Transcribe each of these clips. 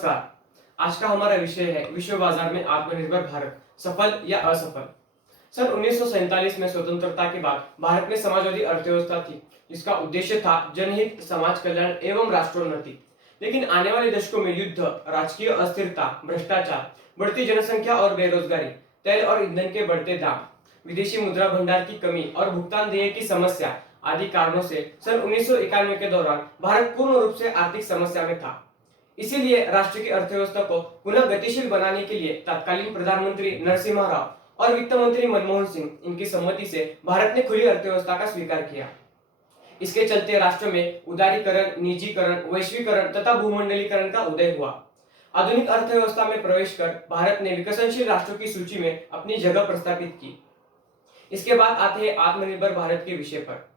नमस्कार। आज का हमारा विषय है विश्व बाजार में आत्मनिर्भर भारत, सफल या असफल। सन 1947 में स्वतंत्रता के बाद भारत में समाजवादी अर्थव्यवस्था थी, जिसका उद्देश्य था जनहित, समाज कल्याण एवं राष्ट्रोन्नति। लेकिन आने वाले दशकों में युद्ध, राजकीय अस्थिरता, भ्रष्टाचार, बढ़ती जनसंख्या और बेरोजगारी, तेल और ईंधन के बढ़ते दाम, विदेशी मुद्रा भंडार की कमी और भुगतान देय की समस्या आदि कारणों से सन 1991 के दौरान भारत पूर्ण रूप से आर्थिक समस्या में था। इसीलिए राष्ट्र की अर्थव्यवस्था को पुनः गतिशील बनाने के लिए तत्कालीन प्रधानमंत्री नरसिम्हा राव और वित्त मंत्री मनमोहन सिंह इनकी सम्मति से भारत ने खुली अर्थव्यवस्था का स्वीकार किया। इसके चलते राष्ट्र में उदारीकरण, निजीकरण, वैश्वीकरण तथा भूमंडलीकरण का उदय हुआ। आधुनिक अर्थव्यवस्था में प्रवेश कर भारत ने विकसनशील राष्ट्रों की सूची में अपनी जगह प्रस्थापित की। इसके बाद आते हैं आत्मनिर्भर भारत के विषय पर।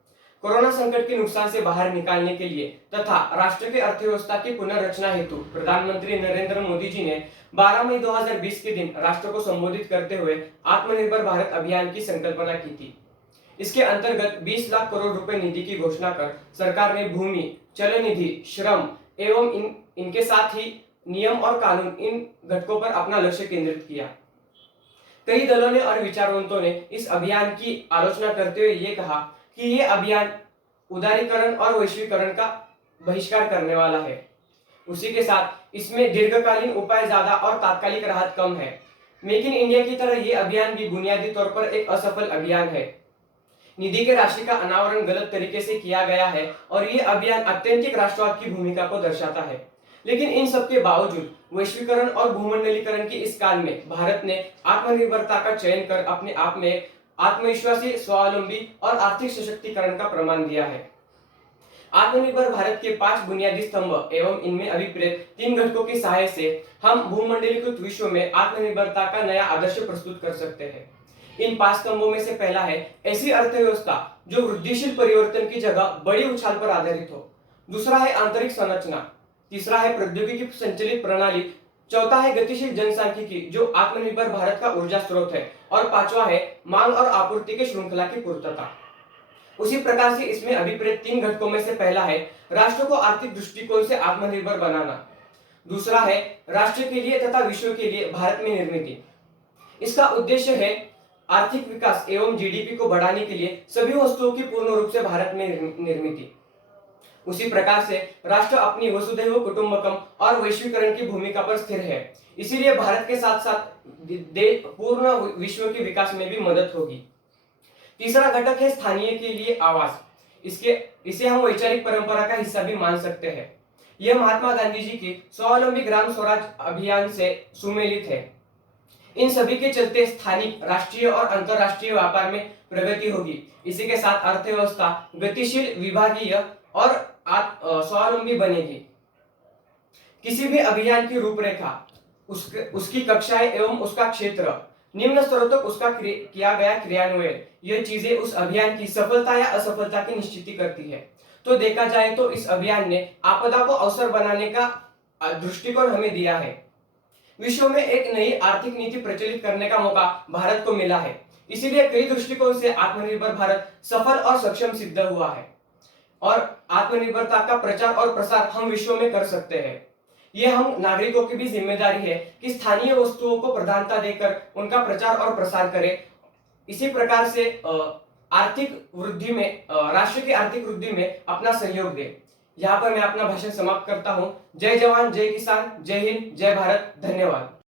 कोरोना संकट के नुकसान से बाहर निकालने के लिए तथा राष्ट्र की अर्थव्यवस्था की पुनर्रचना हेतु प्रधानमंत्री नरेंद्र मोदी जी ने 12 मई 2020 के दिन राष्ट्र को संबोधित करते हुए आत्मनिर्भर भारत अभियान की संकल्पना की थी। इसके अंतर्गत 20 लाख करोड़ रुपए निधि की घोषणा कर सरकार ने भूमि, चल निधि, श्रम एवं इनके साथ ही नियम और कानून इन घटकों पर अपना लक्ष्य केंद्रित किया। कई दलों ने और विचारवंतों ने इस अभियान की आलोचना करते हुए ये कहा कि ये अभियान उदारीकरण और वैश्वीकरण का बहिष्कार करने वाला है। उसी के साथ इसमें दीर्घकालीन उपाय ज्यादा और तात्कालिक राहत कम है। मेक इन इंडिया की तरह ये अभियान भी बुनियादी तौर पर एक असफल अभियान है। निधि के राशि का अनावरण गलत तरीके से किया गया है और ये अभियान अत्यंतिक राष्ट्रवाद की भूमिका को दर्शाता है। लेकिन इन सब के बावजूद वैश्वीकरण और भूमंडलीकरण की इस काल में भारत ने आत्मनिर्भरता का चयन कर अपने आप में आत्मविश्वासी, स्वावलंबी और आर्थिक सशक्तिकरण का प्रमाण दिया है। आत्मनिर्भर भारत के 5 बुनियादी स्तंभ एवं इनमें अभिप्रेत 3 घटकों की सहायता से हम भूमंडलीकृत विश्व में आत्मनिर्भरता का नया आदर्श प्रस्तुत कर सकते हैं। इन 5 स्तंभों में से पहला है ऐसी अर्थव्यवस्था जो वृद्धिशील परिवर्तन की जगह बड़ी उछाल पर आधारित हो। दूसरा है आंतरिक संरचना। तीसरा है प्रौद्योगिकी संचालित प्रणाली। चौथा है गतिशील जनसांख्यिकी जो आत्मनिर्भर भारत का ऊर्जा स्रोत है। और पांचवा है मांग और आपूर्ति के श्रृंखला की पूर्तता। उसी प्रकार से इसमें अभिप्रेत 3 घटकों में से पहला है राष्ट्र को आर्थिक दृष्टिकोण से आत्मनिर्भर बनाना। दूसरा है राष्ट्र के लिए तथा विश्व के लिए भारत में निर्मित। इसका उद्देश्य है आर्थिक विकास एवं जीडीपी को बढ़ाने के लिए सभी वस्तुओं की पूर्ण रूप से भारत में निर्मित। उसी प्रकार से राष्ट्र अपनी वसुधैव कुटुंबकम और वैश्वीकरण की भूमिका पर स्थिर है। इसीलिए भारत के साथ साथ पूर्ण विश्व के विकास में भी मदद होगी। तीसरा घटक है स्थानीय के लिए आवास। इसे हम वैचारिक परंपरा का हिस्सा भी मान सकते हैं। यह महात्मा गांधी जी की स्वावलंबी ग्राम स्वराज अभियान से सुमेलित है। इन सभी के चलते स्थानिक, राष्ट्रीय और अंतरराष्ट्रीय व्यापार में प्रगति होगी। इसी के साथ अर्थव्यवस्था गतिशील, विभागीय और स्वावलंबी बनेगी। किसी भी अभियान की रूपरेखा, उसकी कक्षाएं एवं उसका क्षेत्र, निम्न स्तरों तक उसका किया गया क्रियान्वयन, यह चीजें उस अभियान की सफलता या असफलता की निश्चिति करती है। तो देखा जाए तो इस अभियान ने आपदा को अवसर बनाने का दृष्टिकोण हमें दिया है। विश्व में एक नई आर्थिक नीति प्रचलित करने का मौका भारत को मिला है। इसीलिए कई दृष्टिकोण से आत्मनिर्भर भारत सफल और सक्षम सिद्ध हुआ है और आत्मनिर्भरता का प्रचार और प्रसार हम विश्व में कर सकते हैं। यह हम नागरिकों की भी जिम्मेदारी है कि स्थानीय वस्तुओं को प्रधानता देकर उनका प्रचार और प्रसार करें। इसी प्रकार से आर्थिक वृद्धि में, राष्ट्र की आर्थिक वृद्धि में अपना सहयोग दें। यहाँ पर मैं अपना भाषण समाप्त करता हूँ। जय जवान, जय किसान, जय हिंद, जय भारत। धन्यवाद।